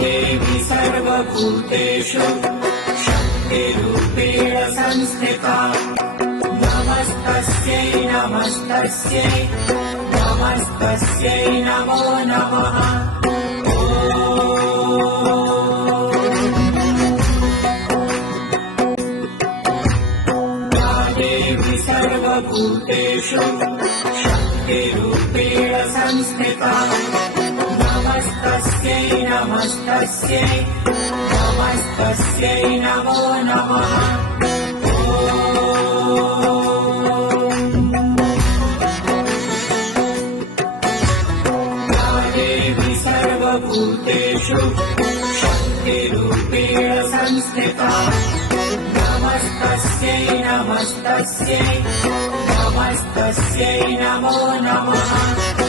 देवी सर्वभूतेषु शक्तिरूपेण संस्थिता नमस्तस्यै नमस्तस्यै नमस्तस्यै नमो नमः। या देवी सर्वभूतेषु शक्तिरूपेण संस्थिता नमस्तस्यै नमस्तस्यै नमस्तस्यै नमो नमः। या देवी सर्वभूतेषु शक्तिरूपेण संस्थिता नमस्तस्यै नमस्तस्यै नमस्तस्यै नमो नमः।